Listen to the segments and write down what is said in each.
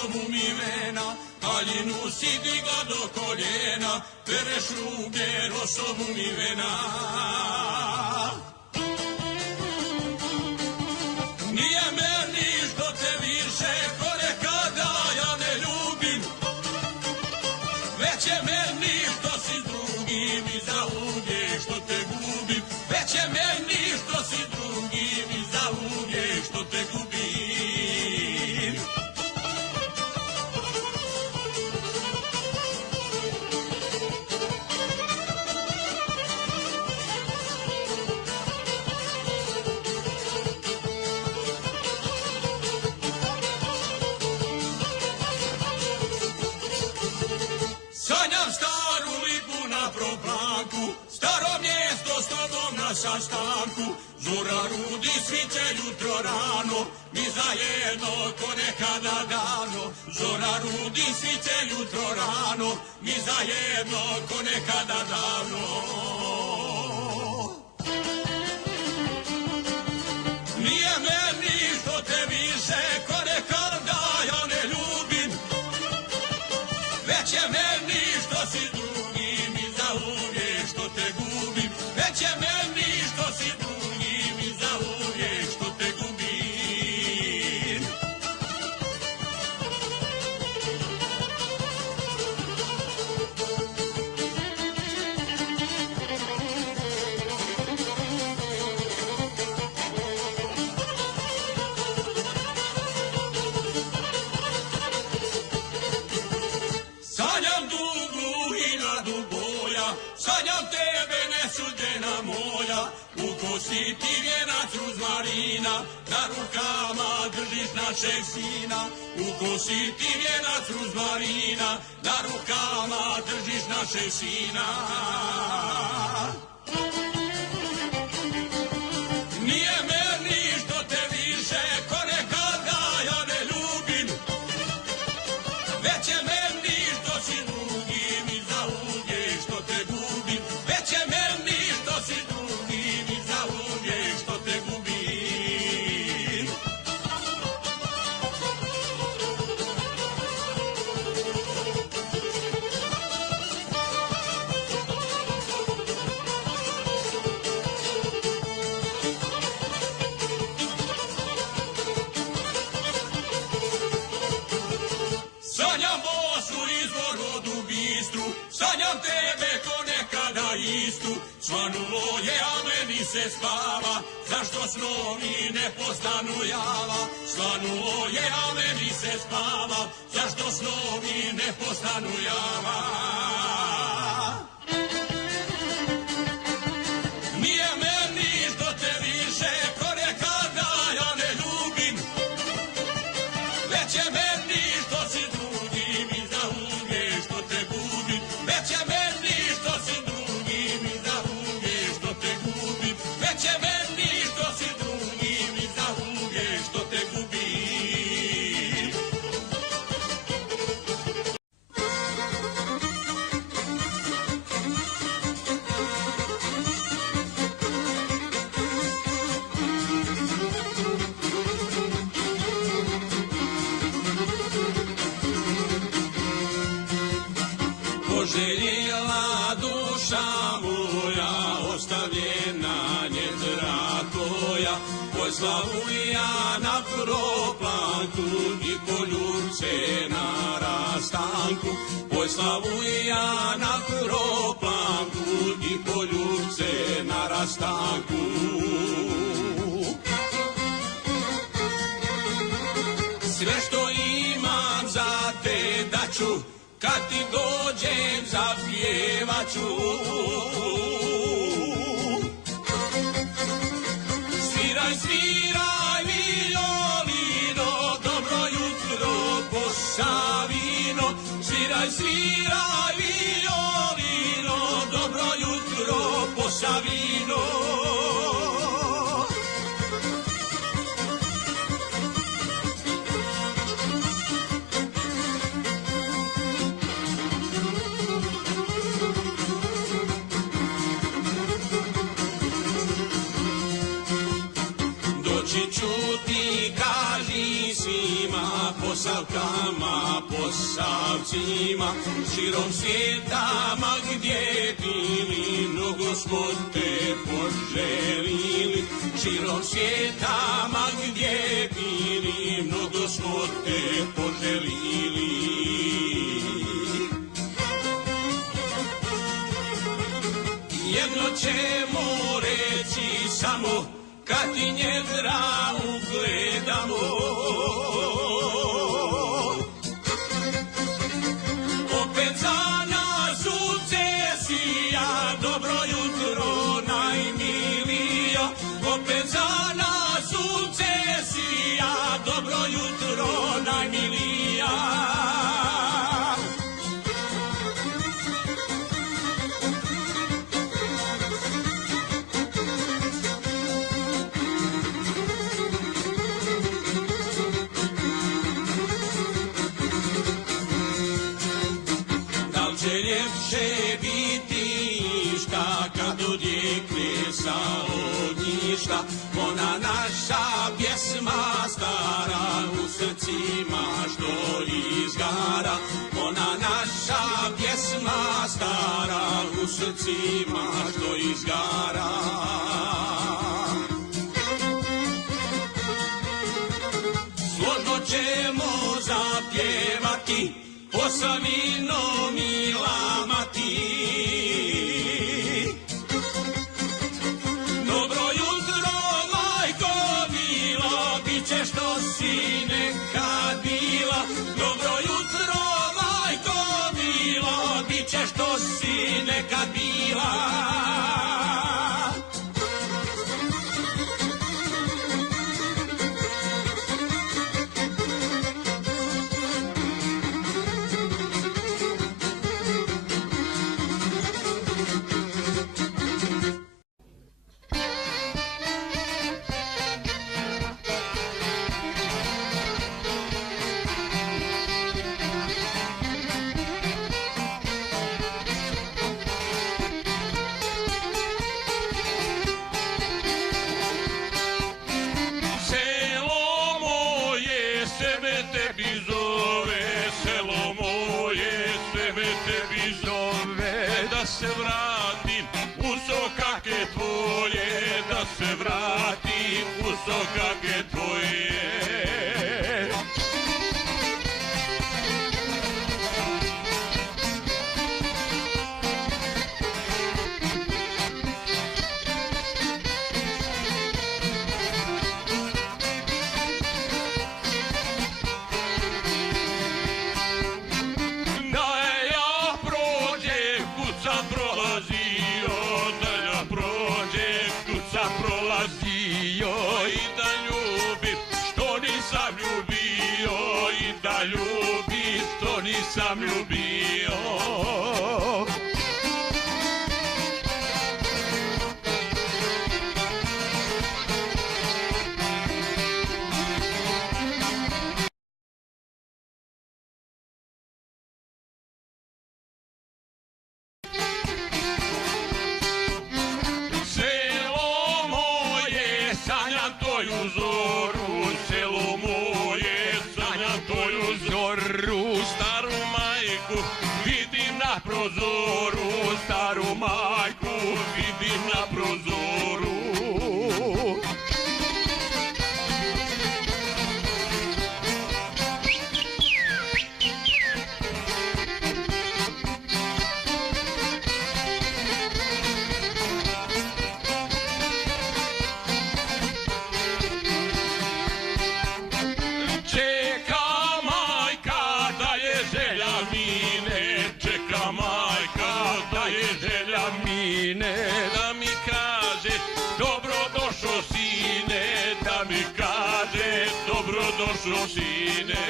som umivena, haljinu si digla do koljena, pereš ruge rosom umivena. Nije meni što te više ko nekada ja ne ljubim, već je meni što si s drugim i zauvijek što te gubim, već je meni što si s drugim i zauvijek što te gubim. Sanjam staru lipu na proplanku, staro mjesto s tobom na sastanku, žura rudi sviće jutro rano, mi zajedno ko nekada davno. Žura rudi sviće jutro rano, mi zajedno ko nekada davno. Nije meni što te više ko nekada ja ne ljubim, već je meni što si s drugim i zauvijek što te gubim, već je meni što si s drugim i zauvijek što te gubim. Sanjam dugu hiljadu boja, sanjam tebe nesuđena moja, u kosi ti vijenac ruzmarina, na rukama držiš našeg sina. U kosi ti vijenac ruzmarina, na rukama držiš našeg sina. Nije meni što te više ko nekada ja ne ljubim, već je meni što si drugim i zauvijek što te gubim, već je meni što si drugim i zauvijek što te gubim. Sanjam Bosnu izvor vodu bistru, sanjam tebe ko nekada istu. Svanulo je, a meni se spava, zašto snovi ne postanu java? Svanulo je, a meni se spava, zašto snovi ne postanu java? Nije meni što te više ko nekada ja ne ljubim, već je meni što si drugim i zauvijek što te gubim, već je meni što si drugim i zauvijek što te gubim, već je meni što si drugim i zauvijek što te gubim. Poželjela duša moja, ostavljena njedra koja, poslavu ja na proplanku i poljubce na rastanku. Poslavu ja na proplanku i poljubce na rastanku. Sve što imam za te daću, kad ti dođem zapjevaću. Sviraj, sviraj violino, dobro jutro Posavino. Sviraj, sviraj violino, dobro jutro Posavino. Doći ću ti, kaži svima, Posavkama, Posavcima, širom svijeta, ma gdje bili, mnogo smo te poželili. Širom svijeta, ma gdje bili, mnogo smo te poželili. Jedno ćemo reći samo, kad ti njedra ugledamo. Opet za nas sukcesija, dobro jutro najmilija. Opet za nas sukcesija, dobro jutro najmilija. Ljepše biti šta kad odjekne sa ognjišta, ona naša pjesma stara u srcima što izgara. Ona naša pjesma stara u srcima što izgara. Složno ćemo zapjevati Posavino mila mati. Dobro jutro, majko mila, bit će što si nekad bila. Dobro jutro, majko mila, bit će što si nekad bila. Se vratim u sokake tvoje, da se vratim u sokake tvoje. Nisam ljubio. Selo moje, sanjam tvoju zoru, selo moje, sanjam tvoju zoru. Vidim na prozoru, staru majku, vidim na prozoru. Da mi kaže dobrodošao sine, da mi kaže dobrodošao sine.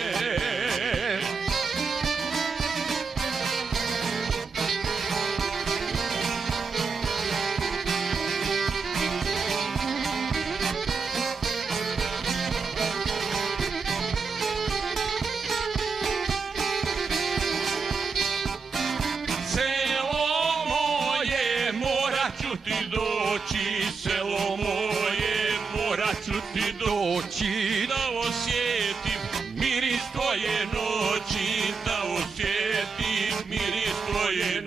Selo moje, morat ću ti doći, da osjetim miris tvoj. tvoje noći, da osjetim miris tvoje